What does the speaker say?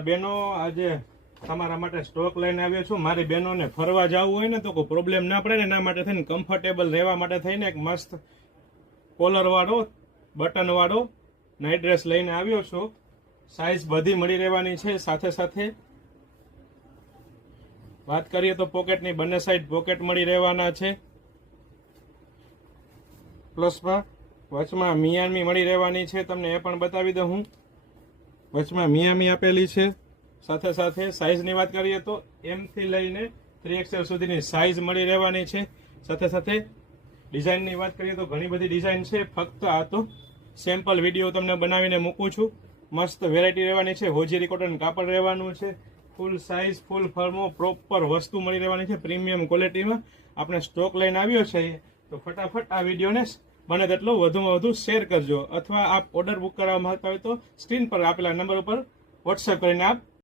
બેનો આજે તમારા માટે સ્ટોક લઈને આવ્યો છું। મારી બહેનોને ફરવા જવું હોય ને તો કોઈ પ્રોબ્લેમ ના પડે ને એના માટે થઈને કમ્ફર્ટેબલ રહેવા માટે થઈને એક મસ્ત કોલર વાળો બટન વાળો નાઇટ ડ્રેસ લઈને આવ્યો છું। સાઈઝ બધી મળી રહેવાની છે। સાથે સાથે વાત કરીએ તો પોકેટની બંને સાઈડ પોકેટ મળી રહેવાના છે। પ્લસમાં વચમાં મિયામી મળી રહેવાની છે। તમને એ પણ બતાવી દઉં હું, વચમાં મિયામી આપેલી છે। સાથે સાથે સાઈઝની વાત કરીએ તો M થી લઈને 3XL સુધીની સાઈઝ મળી રહેવાની છે। સાથે સાથે ડિઝાઇનની વાત કરીએ તો ઘણી બધી ડિઝાઇન છે। ફક્ત આ તો સેમ્પલ વિડીયો તમને બનાવીને મૂકું છું। મસ્ત વેરાયટી રહેવાની છે। હોજીરી કોટન કાપડ રહેવાનું છે। ફૂલ સાઈઝ ફૂલ ફર્મો પ્રોપર વસ્તુ મળી રહેવાની છે પ્રીમિયમ ક્વોલિટીમાં। આપણે સ્ટોક લઈને આવ્યો છે તો ફટાફટ આ વિડીયોને બને તેટલો વધુમાં વધુ શેર કરજો, અથવા આપ ઓર્ડર બુક કરવા માંગતા હોય તો સ્ક્રીન પર આપેલા નંબર ઉપર વોટ્સએપ કરીને આપ